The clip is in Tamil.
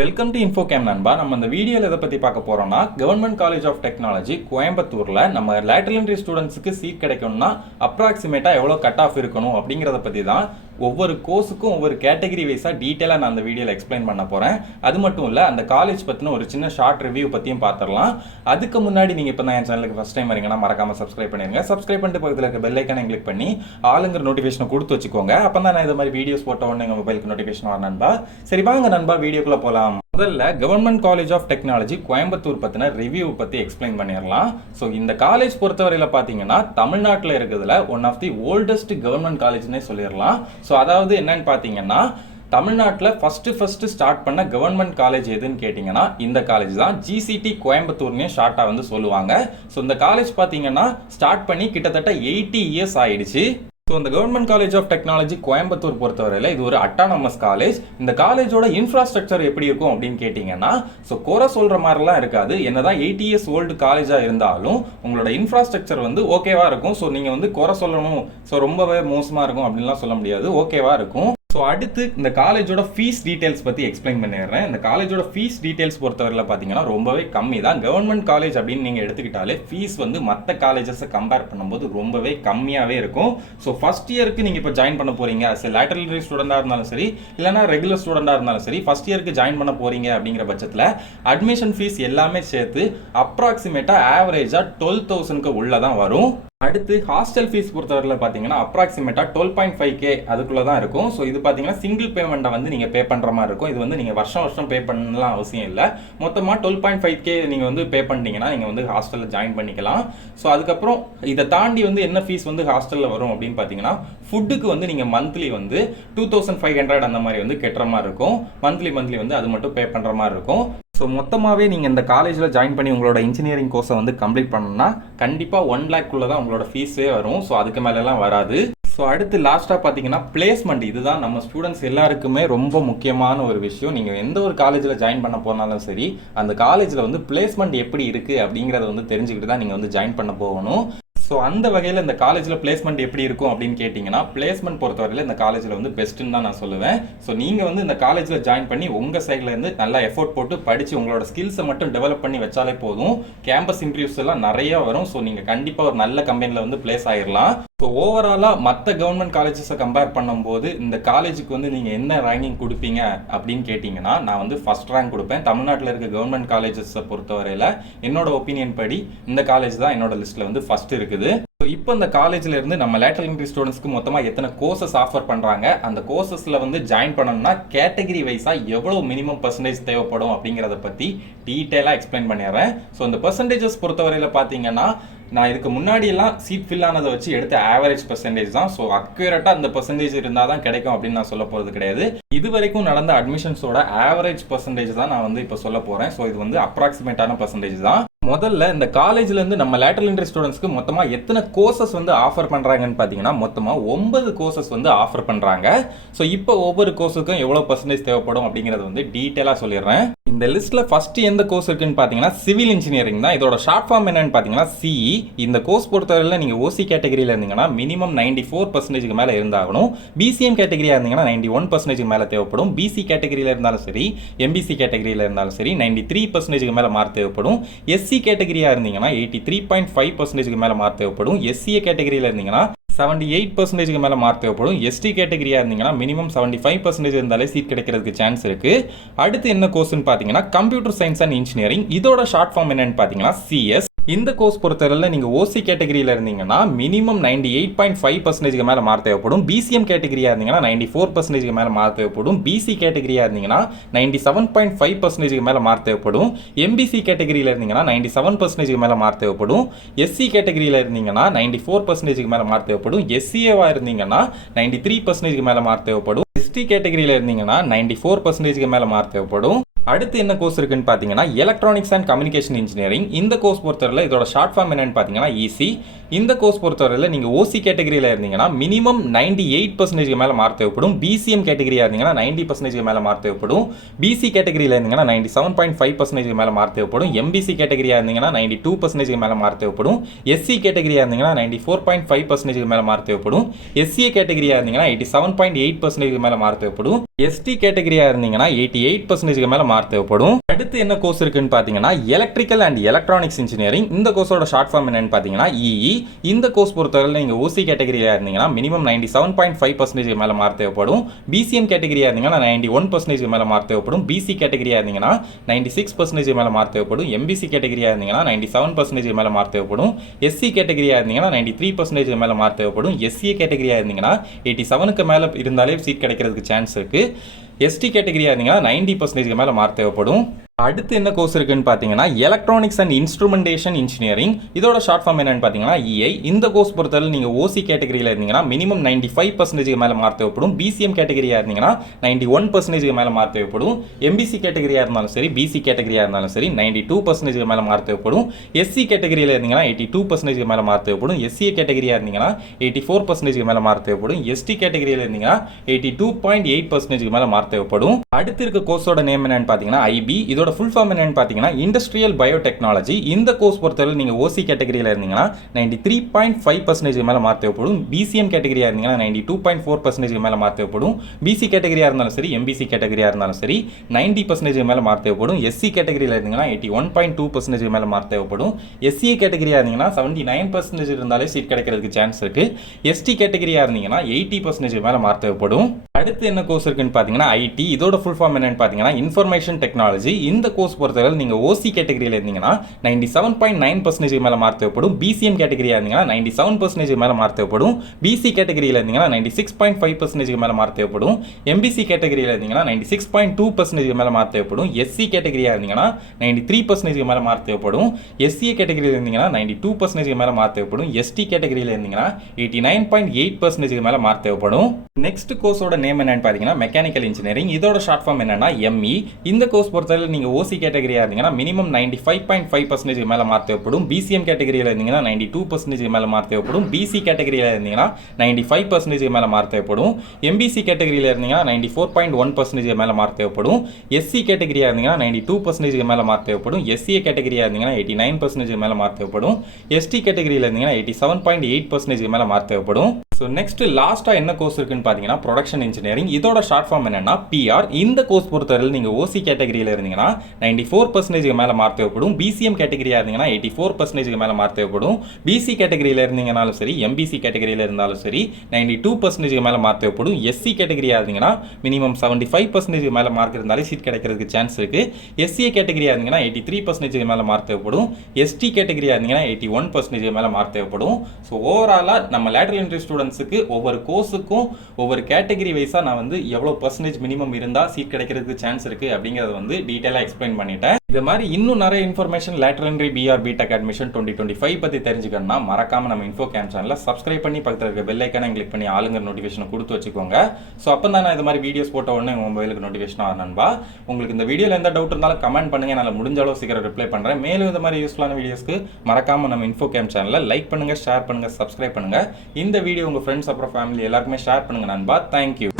வெல்கம் டு இன்ஃபோகேம் நண்பா. நம்ம இந்த வீடியோவில் எதை பற்றி பார்க்க போகிறோம்னா, கவர்மெண்ட் காலேஜ் ஆஃப் டெக்னாலஜி கோயம்புத்தூரில் நம்ம லேட்டரல் என்ட்ரி ஸ்டூடெண்ட்ஸுக்கு சீட் கிடைக்கணும்னா அப்ராக்சிமேட்டாக எவ்வளோ கட் ஆஃப் இருக்கணும் அப்படிங்கிறத பற்றி தான் ஒவ்வொரு கோர்ஸுக்கும் ஒவ்வொரு கேட்டகரி வைஸாக டீட்டெயிலாக நான் அந்த வீடியோவில் எக்ஸ்பிளைன் பண்ண போகிறேன். அது மட்டும் இல்லை, அந்த காலேஜ் பற்றின ஒரு சின்ன ஷார்ட் ரிவ்யூ பற்றியும் பார்த்துடலாம். அதுக்கு முன்னாடி நீங்கள் இப்போ தான் என் சேனலுக்கு ஃபஸ்ட் டைம் வரீங்கன்னா மறக்காமல் சப்ஸ்கிரைப் பண்ணிடுங்க. சப்ஸ்கிரைப் பண்ணிட்டு பக்கத்தில் இருக்க பெல் ஐக்கானை கிளிக் பண்ணி ஆளுங்கிற நோட்டிஃபிகேஷனை கொடுத்து வச்சுக்கோங்க. அப்போ தான் நான் இது மாதிரி வீடியோஸ் போட்ட உடனே உங்கள் மொபைலுக்கு நோட்டிஃபிகேஷன் வர நண்பா. சரி வாங்க நண்பா, வீடியோக்குள்ளே போகலாம். முதல்ல government college of technology Coimbatore பற்றின ரிவ்யூ பற்றி எக்ஸ்பிளைன் பண்ணிடலாம். ஸோ இந்த காலேஜ் பொறுத்தவரையில் பார்த்தீங்கன்னா தமிழ்நாட்டில் இருக்கிறதுல one of the oldest government காலேஜ்னே சொல்லிடலாம். ஸோ அதாவது என்னன்னு பார்த்தீங்கன்னா, தமிழ்நாட்டில் ஃபர்ஸ்ட் ஸ்டார்ட் பண்ண கவர்மெண்ட் காலேஜ் எதுன்னு கேட்டிங்கன்னா இந்த காலேஜ் தான். ஜிசிடி கோயம்புத்தூர்னே ஷார்ட்டாக வந்து சொல்லுவாங்க. ஸோ இந்த காலேஜ் பார்த்தீங்கன்னா ஸ்டார்ட் பண்ணி கிட்டத்தட்ட 80 இயர்ஸ் ஆயிடுச்சு. ஸோ இந்த government college of technology Coimbatore பொறுத்தவரையில் இது ஒரு அட்டானமஸ் காலேஜ். இந்த காலேஜோட இன்ஃப்ராஸ்ட்ரக்சர் எப்படி இருக்கும் அப்படின்னு கேட்டிங்கன்னா, ஸோ குறை சொல்கிற மாதிரிலாம் இருக்காது. என்னதான் 80 இயர்ஸ் ஓல்டு காலேஜாக இருந்தாலும் உங்களோட இன்ஃப்ராஸ்ட்ரக்சர் வந்து ஓகேவா இருக்கும். ஸோ நீங்கள் வந்து குறை சொல்லணும், ஸோ ரொம்பவே மோசமாக இருக்கும் அப்படின்லாம் சொல்ல முடியாது, ஓகேவா இருக்கும். ஸோ அடுத்து இந்த காலேஜோட ஃபீஸ் டீட்டெயில்ஸ் பற்றி எக்ஸ்பிளைன் பண்ணிடுறேன். இந்த காலேஜோட ஃபீஸ் டீட்டெயில்ஸ் பொறுத்தவரையில் பார்த்தீங்கன்னா ரொம்பவே கம்மி தான். கவர்மெண்ட் காலேஜ் அப்படின்னு நீங்கள் எடுத்துக்கிட்டாலே ஃபீஸ் வந்து மற்ற காலேஜஸை கம்பேர் பண்ணும்போது ரொம்பவே கம்மியாகவே இருக்கும். ஸோ ஃபர்ஸ்ட் இயருக்கு நீங்கள் இப்போ ஜாயின் பண்ண போகிறீங்க, அஸ் லேட்டரல் என்ட்ரி ஸ்டூடெண்டாக இருந்தாலும் சரி, இல்லைனா ரெகுலர் ஸ்டூடெண்டாக இருந்தாலும் சரி, ஃபர்ஸ்ட் இயருக்கு ஜாயின் பண்ண போகிறீங்க அப்படிங்கிற பட்சத்தில் அட்மிஷன் ஃபீஸ் எல்லாமே சேர்த்து அப்ராக்சிமேட்டாக ஆவரேஜாக 12,000க்கு உள்ளே தான் வரும். அடுத்து ஹாஸ்டல் ஃபீஸ் பொறுத்தவரையில் பார்த்தீங்கன்னா அப்ராக்சிமேட்டாக 12.5K அதுக்குள்ளே தான் இருக்கும். ஸோ இது பார்த்தீங்கன்னா சிங்கிள் பேமெண்ட்டை வந்து நீங்கள் பே பண்ணுற மாதிரி இருக்கும். இது வந்து நீங்கள் வருஷம் பே பண்ணலாம் அவசியம் இல்லை. மொத்தமாக 12.5K நீங்கள் வந்து பே பண்ணிட்டீங்கன்னா நீங்கள் வந்து ஹாஸ்டலில் ஜாயின் பண்ணிக்கலாம். ஸோ அதுக்கப்புறம் இதை தாண்டி வந்து என்ன ஃபீஸ் வந்து ஹாஸ்டலில் வரும் அப்படின்னு பார்த்தீங்கன்னா, ஃபுட்டுக்கு வந்து நீங்கள் மந்த்லி வந்து 2,500 அந்த மாதிரி வந்து கட்டுற மாதிரி இருக்கும். மந்த்லி வந்து அது மட்டும் பே பண்ணுற மாதிரி இருக்கும். ஸோ மொத்தமாகவே நீங்கள் இந்த காலேஜில் ஜாயின் பண்ணி உங்களோட இன்ஜினியரிங் கோர்ஸை வந்து கம்ப்ளீட் பண்ணணும்னா கண்டிப்பாக 1 lakh தான் உங்களோட ஃபீஸே வரும். ஸோ அதுக்கு மேலெலாம் வராது. ஸோ அடுத்து லாஸ்ட்டாக பார்த்தீங்கன்னா பிளேஸ்மெண்ட். இதுதான் நம்ம ஸ்டூடெண்ட்ஸ் எல்லாருக்குமே ரொம்ப முக்கியமான ஒரு விஷயம். நீங்கள் எந்த ஒரு காலேஜில் ஜாயின் பண்ண போனாலும் சரி, அந்த காலேஜில் வந்து பிளேஸ்மெண்ட் எப்படி இருக்குது அப்படிங்கிறத வந்து தெரிஞ்சுக்கிட்டு தான் நீங்கள் வந்து ஜாயின் பண்ண போகணும். ஸோ அந்த வகையில் இந்த காலேஜில் பிளேஸ்மெண்ட் எப்படி இருக்கும் அப்படின்னு கேட்டிங்கன்னா, பிளேஸ்மெண்ட் பொறுத்தவரையில் இந்த காலேஜில் வந்து பெஸ்ட்டுன்னு தான் நான் சொல்லுவேன். ஸோ நீங்கள் வந்து இந்த காலேஜில் ஜாயின் பண்ணி உங்கள் சைட்லேருந்து நல்லா எஃபோர்ட் போட்டு படித்து உங்களோட ஸ்கில்ஸை மட்டும் டெவலப் பண்ணி வச்சாலே போதும். கேம்பஸ் இன்டர்வியூஸ் எல்லாம் நிறைய வரும். ஸோ நீங்கள் கண்டிப்பாக ஒரு நல்ல கம்பெனியில் வந்து பிளேஸ் ஆகிடலாம். ஸோ ஓவராலாக மற்ற கவர்மெண்ட் காலேஜஸை கம்பேர் பண்ணும்போது இந்த காலேஜுக்கு வந்து நீங்கள் என்ன ரேங்கிங் கொடுப்பீங்க அப்படின்னு கேட்டிங்கன்னா, நான் வந்து ஃபர்ஸ்ட் ரேங்க் கொடுப்பேன். தமிழ்நாட்டில் இருக்க கவர்மெண்ட் காலேஜஸை பொறுத்தவரையில் என்னோட ஒப்பீனியன் படி இந்த காலேஜ் தான் என்னோட லிஸ்ட்டில் வந்து ஃபர்ஸ்ட் இருக்குது. இப்போ இந்த காலேஜில் இருந்து நம்ம லேட்டரல் என்ட்ரி ஸ்டூடெண்ட்ஸ்க்கு மொத்தமாக எத்தனை கோர்சஸ் ஆஃபர் பண்ணுறாங்க, அந்த கோர்சஸில் வந்து ஜாயின் பண்ணணும்னா கேட்டகரி வைஸாக எவ்வளோ மினிமம் பர்சன்டேஜ் தேவைப்படும் அப்படிங்கிறத பற்றி டீட்டெயிலாக எக்ஸ்பிளைன் பண்ணிடுறேன். ஸோ இந்த பர்சன்டேஜஸ் பொறுத்தவரையில் பார்த்தீங்கன்னா, நான் இதுக்கு முன்னாடியெல்லாம் சீட் ஃபில் ஆனதை வச்சு எடுத்த ஆவரேஜ் பர்சன்டேஜ் தான். ஸோ அக்யூரேட்டாக அந்த பர்சன்டேஜ் இருந்தால் தான் கிடைக்கும் அப்படின்னு நான் சொல்ல போகிறது கிடையாது. இது வரைக்கும் நடந்த அட்மிஷன்ஸோட ஆவரேஜ் பர்சன்டேஜ் தான் நான் வந்து இப்போ சொல்ல போகிறேன். ஸோ இது வந்து அப்ராக்சிமேட்டான பர்சன்டேஜ் தான். முதல்ல இந்த காலேஜ்லேருந்து நம்ம லேட்டரல் என்ட்ரி ஸ்டூடெண்ட்ஸ்க்கு மொத்தமாக எத்தனை கோர்சஸ் வந்து ஆஃபர் பண்ணுறாங்கன்னு பார்த்தீங்கன்னா, மொத்தமாக 9 கோர்சஸ் வந்து ஆஃபர் பண்ணுறாங்க. ஸோ இப்போ ஒவ்வொரு கோர்ஸுக்கும் எவ்வளோ பர்சன்டேஜ் தேவைப்படும் அப்படிங்கிறத வந்து டீட்டெயிலாக சொல்லிடுறேன். இந்த லிஸ்ட்டில் ஃபஸ்ட்டு எந்த கோர்ஸ் இருக்குன்னு பார்த்தீங்கன்னா சிவில் இன்ஜினியரிங் தான். இதோட ஷார்ட் ஃபார்ம் என்னன்னு பார்த்தீங்கன்னா சிஇ. இந்த கோர்ஸ் பொறுத்தவரையில் நீங்கள் ஓசி கேட்டகரியில் இருந்தீங்கன்னா மினிமம் 94% மேலே இருந்தாகணும். பிசிஎம் கேட்டகரியாக இருந்தீங்கன்னா 91% மேலே தேவைப்படும். பிசி கேட்டகரியில் இருந்தாலும் சரி, எம்பிசி கேட்டகரியில் இருந்தாலும் சரி 93% மேலே மார்க் தேவைப்படும். எஸ்சி கேட்டகரியாக இருந்தீங்கன்னா 83.5% மேலே மார்க் தேவைப்படும். எஸ்சிஏ கேட்டகரியில் இருந்தீங்கன்னா 78% மேலே மார்க் தேவைப்படும். எஸ்டி கேட்டகரியாக இருந்தீங்கன்னா மினிமம் 75% இருந்தாலே சீட் கிடைக்கிறதுக்கு சான்ஸ் இருக்குது. அடுத்து என்ன கோர்ஸ்னு பார்த்தீங்கன்னா கம்ப்யூட்டர் சயின்ஸ் அண்ட் இன்ஜினியரிங். இதோட ஷார்ட் ஃபார்ம் என்னன்னு பார்த்தீங்கன்னா சிஎஸ். இந்த கோர்ஸ் பொறுத்தவரையில் நீங்கள் ஓசி கேட்டகரியில் இருந்தீங்கன்னா மினிமம் 98.5% மேலே மார்க் தேவைப்படும். பிசிஎம் கேட்டகரியாக இருந்தீங்கன்னா 94% மேலே மார்க் தேவைப்படும். பிசி கேட்டகரியாக இருந்தீங்கன்னா 97.5% மேலே மார்க் தேவைப்படும். எம்பிசி கேட்டகரியில் இருந்தீங்கன்னா 97% மேலே மார்க் தேவைப்படும். எஸ்சி கேட்டகரியில் இருந்தீங்கன்னா 94% மேலே மார்க் தேவைப்படும். எஸ்சிஏவாக இருந்தீங்கன்னா 93% மேலே மார்க் தேவைப்படும். எஸ்டி கேட்டகரியில் இருந்தீங்கன்னா 94% மேலே மார்க் தேவைப்படும். அடுத்து என்ன கோர்ஸ் இருக்குன்னு பார்த்தீங்கன்னா எலக்ட்ரானிக்ஸ் அண்ட் கம்யூனிகேஷன் இன்ஜினியரிங். இந்த கோர்ஸ் பொறுத்தவரையில் இதோட ஷார்ட் ஃபார்ம் என்னன்னு பார்த்தீங்கன்னா இசி. இந்த கோர்ஸ் பொறுத்தவரையில் நீங்கள் ஓசி கேட்டகரியில் இருந்தீங்கன்னா மினிமம் 98% மேலே மார்க் தேவைப்படும். பிசிஎம் கேட்டகரியாக இருந்தீங்கன்னா 90% மேலே மார்க் தேவைப்படும். பிசி கேட்டகரியில் இருந்தீங்கன்னா 97.5% மேலே மார்க் தேவைப்படும். எம்பிசி கேட்டகரியாக இருந்தீங்கன்னா 92% மேலே மார்க் தேவைப்படும். எஸ்சி கேட்டகரியாக இருந்தீங்கன்னா 94.5% மேலே மார்க் தேவைப்படும். எஸ்சிஏ கேட்டகரியாக இருந்தீங்கன்னா 87.8% மேலே மார்க் தேவைப்படும். எஸ்டி கேட்டகரியாக இருந்தீங்கன்னா 88% மேலே மார்க் தேவைப்படும். அடுத்து என்ன கோர்ஸ் இருக்குன்னு பார்த்தீங்கன்னா எலக்ட்ரிக்கல் அண்ட் எலக்ட்ரானிக்ஸ் இன்ஜினியரிங். இந்த கோர்ஸோட ஷார்ட் ஃபார்ம் என்னன்னு பார்த்தீங்கன்னா இஇ. இந்த கோர்ஸ் பொறுத்தவரை நீங்கள் ஓசி கேட்டகரியாக இருந்தீங்கன்னா மினிமம் 97.5% மேலே மார்க் தேவைப்படும். பிசிஎம் கேட்டகரியாக இருந்தீங்கன்னா 91% மேலே மார்க் தேவைப்படும். பிசி கேட்டகரியாக இருந்தீங்கன்னா 96% மேலே மார்க் தேவைப்படும். எம்பிசி கேட்டகரியாக இருந்தீங்கன்னா 97% மேலே மார்க் தேவைப்படும். எஸ்சி கேட்டகரியாக இருந்தீங்கன்னா 93% மேலே மார்க் தேவைப்படும். எஸ்சிஏ கேட்டகரியாக இருந்தீங்கன்னா 87க்கு மேலே இருந்தாலே சீட் கிடைக்கிறதுக்கு சான்ஸ் இருக்குது. எஸ்டி கேட்டகரியாக இருந்தீங்கன்னா 90% மேலே மார்க் தேவைப்படும். அடுத்து என்ன கோர்ஸ் இருக்குன்னு பார்த்தீங்கன்னா எலக்ட்ரானிக்ஸ் அண்ட் இன்ஸ்ட்ருமெண்டேஷன் இன்ஜினியரிங். இதோட ஷார்ட் ஃபார்ம் என்னன்னு பார்த்தீங்கன்னா இஐ. இந்த கோர்ஸ் பொறுத்தவரை நீங்கள் ஓசி கேட்டகரியில் இருந்தீங்கன்னா மினிமம் 95% மேலே மார்க் தேவைப்படும். பிசிஎம் கேட்டகரியாக இருந்தீங்கன்னா 91% மேலே மார்க் தேவைப்படும். எம்பிசி கேட்டகரியாக இருந்தாலும் சரி, பிசி கேட்டகரியாக இருந்தாலும் சரி 92% மேலே மார்க் தேவைப்படும். எஸ்சி கேட்டகரியில் இருந்தீங்கன்னா 82% மேலே மார்க் தேவைப்படும். எஸ்சிஏ கேட்டகரியாக இருந்தீங்கன்னா 84% மேலே மார்க் தேவைப்படும். எஸ்டி கேட்டகரியில் இருந்தீங்கன்னா 82.8% மேலே மார்க் தேவைப்படும். அடுத்து இருக்க கோர்ஸோட நேம் என்னன்னு பார்த்தீங்கன்னா ஐபி. இதோட ஃபுல் ஃபார்ம் என்னன்னு பார்த்தீங்கன்னா இண்டஸ்ட்ரியல் பயோடெக்னாலஜி. இந்த கோர்ஸ் பொறுத்தவரை நீங்கள் ஓசி கேட்டகரியில் இருந்தீங்கன்னா 93.5% மேலே மார்க் தேவைப்படும். பிசிஎம் கேட்டகரியாக இருந்தீங்கன்னா 92.4% மேலே மார்க் தேவைப்படும். பிசி கேட்டகரியாக இருந்தாலும் சரி, எம்பிசி கேட்டகரியாக இருந்தாலும் சரி 90% மேலே மார்க் தேவைப்படும். எஸ்சி கேட்டகரியில் இருந்தீங்கன்னா 81.2% மேலே மார்க் தேவைப்படும். எஸ்சிஏ கேட்டகரியாக இருந்தீங்கன்னா 79% இருந்தாலே சீட் கிடைக்கிறதுக்கு சான்ஸ் இருக்கு. எஸ்டி கேட்டகரியாக இருந்தீங்கன்னா 80% மேலே மார்க் தேவைப்படும். அடுத்து என்ன கோர்ஸ் இருக்குன்னு பார்த்தீங்கன்னா ஐடி. இதோட ஃபுல் ஃபார்ம் என்னன்னு பார்த்தீங்கன்னா இன்ஃபர்மேஷன் டெக்னாலஜி. இந்த கோர்ஸ் பொறுத்தவரை நீங்கள் ஓசி கேட்டகரியில் இருந்தீங்கன்னா 97.9% மேலே மார்க் தேவைப்படும். பிசிஎம் கேட்டகரியாக இருந்தீங்கன்னா 97% மேலே மார்க் தேவைப்படும். பிசி கேட்டகரியில் இருந்தீங்கன்னா 96.5% மேலே மார்க் தேவைப்படும். எம்பிசி கேட்டகரியில் இருந்தீங்கன்னா 96.2% மேலே மார்க் தேவைப்படும். எஸ்சி கேட்டகரியாக இருந்தீங்கன்னா 93% மேலே மார்க் தேவைப்படும். எஸ்சிஏ கேட்டகரியில் இருந்தீங்கன்னா 92% மேலே மார்க் தேவைப்படும். எஸ்டி கேட்டகரியில் இருந்தீங்கன்னா 89.8% மேலே மார்க் தேவைப்படும். நெக்ஸ்ட் கோர்ஸோட நேம் என்னன்னு பார்த்தீங்கன்னா மெக்கானிக்கல் இன்ஜினியரிங். இதோட ஷார்ட் ஃபார்ம் என்னன்னா எம்இ. இந்த கோர்ஸ் பொறுத்தவரை நீங்கள் ஓசி கேட்டகரியாக இருந்தீங்கன்னா மினிமம் 95.5% மேலே மார்க் தேவைப்படும். பிசிஎம் கேட்டகரியில் இருந்தீங்கன்னா 92% மேலே மார்க் தேவைப்படும். பிசி கேட்டகரியில் இருந்தீங்கன்னா 95% மேலே மார்க் தேவைப்படும். எம்பிசி கேட்டகரியில் இருந்தீங்கன்னா 94.1% மேலே மார்க் தேவைப்படும். எஸ்சி கேட்டகரியாக இருந்தீங்கன்னா 92% மேலே மார்க் தேவைப்படும். எஸ்சிஏ கேட்டகரியாக இருந்தீங்கன்னா 89% மேலே மார்க் தேவைப்படும். எஸ்டி கேட்டகரியில் இருந்தீங்கன்னா 87.8% மேலே மார்க் தேவைப்படும். ஸோ நெக்ஸ்ட் லாஸ்ட்டாக என்ன கோர்ஸ் இருக்குன்னு பார்த்தீங்கன்னா ப்ரொடக்ஷன் இன்ஜினியரிங். இதோட ஷார்ட் ஃபார்ம் என்னன்னா பிஆர். இந்த கோர்ஸ் பொறுத்தவரையில் நீங்கள் ஓசி கேட்டகரியில் இருந்தீங்கன்னா 94% மேலே மார்க் தேவைப்படும். பிசிஎம் கேட்டகரியாக இருந்தீங்கன்னா 84% மேலே மார்க் தேவைப்படும். பிசி கேட்டகரியில் இருந்தீங்கனாலும் சரி, எம்பிசி கேட்டகரியில் இருந்தாலும் சரி 92% மேலே மார்க் தேவைப்படும். எஸ்சி கேட்டகரியாக இருந்தீங்கன்னா மினிமம் 75% மேலே மார்க் இருந்தாலே சீட் கிடைக்கிறதுக்கு சான்ஸ் இருக்குது. எஸ்சிஏ கேட்டகரியாக இருந்தீங்கன்னா 83% மேலே மார்க் தேவைப்படும். எஸ்டி கேட்டகரியாக இருந்தீங்கன்னா 81% மேலே மார்க் தேவைப்படும். ஸோ ஓவராலாக நம்ம லேட்டரல் என்ட்ரி ஸ்டூடெண்ட்ஸுக்கு ஒவ்வொரு கோர்ஸுக்கும் ஒவ்வொரு கேட்டகரி வைஸாக நான் வந்து எவ்வளோ பர்சன்டேஜ் மினிமம் இருந்தால் சீட் கிடைக்கிறதுக்கு சான்ஸ் இருக்குது அப்படிங்கிறத வந்து டீட்டெயிலாக எக்ஸ்பிளைன் பண்ணிட்டேன். இது மாதிரி இன்னும் நிறைய information lateral entry BR B Tech admission 2025 பற்றி தெரிஞ்சுக்கணும்னா மறக்காம நம்ம இன்ஃபோ கேம் சேனலை சப்ஸ்கிரைப் பண்ணி பக்கத்தில் இருக்க பெல் ஐக்கானை கிளிக் பண்ணி ஆளுங்கிற நோட்டிஃபிகேஷனை கொடுத்து வச்சுக்கோங்க. ஸோ அப்போ தான் நான் இது மாதிரி வீடியோஸ் போட்ட உடனே உங்கள் மொபைலுக்கு நோட்டிஃபிகேஷன் ஆகும் நண்பா. உங்களுக்கு இந்த வீடியோவில் எந்த டவுட் இருந்தாலும் கமெண்ட் பண்ணுங்க, நான் முடிஞ்ச அளவு சீக்கிரம் ரிப்ளை பண்ணுறேன். மேலும் இந்த மாதிரி யூஸ்ஃபுல்லான வீடியோஸ்க்கு மறக்காம நம்ம இன்ஃபோ கேம் சேனலை லைக் பண்ணுங்க, ஷேர் பண்ணுங்க, சப்ஸ்கிரைப் பண்ணுங்க. இந்த வீடியோ உங்கள் ஃப்ரெண்ட்ஸ் அப்புறம் ஃபேமிலி எல்லாருக்குமே ஷேர் பண்ணுங்க நண்பா. தேங்க்யூ.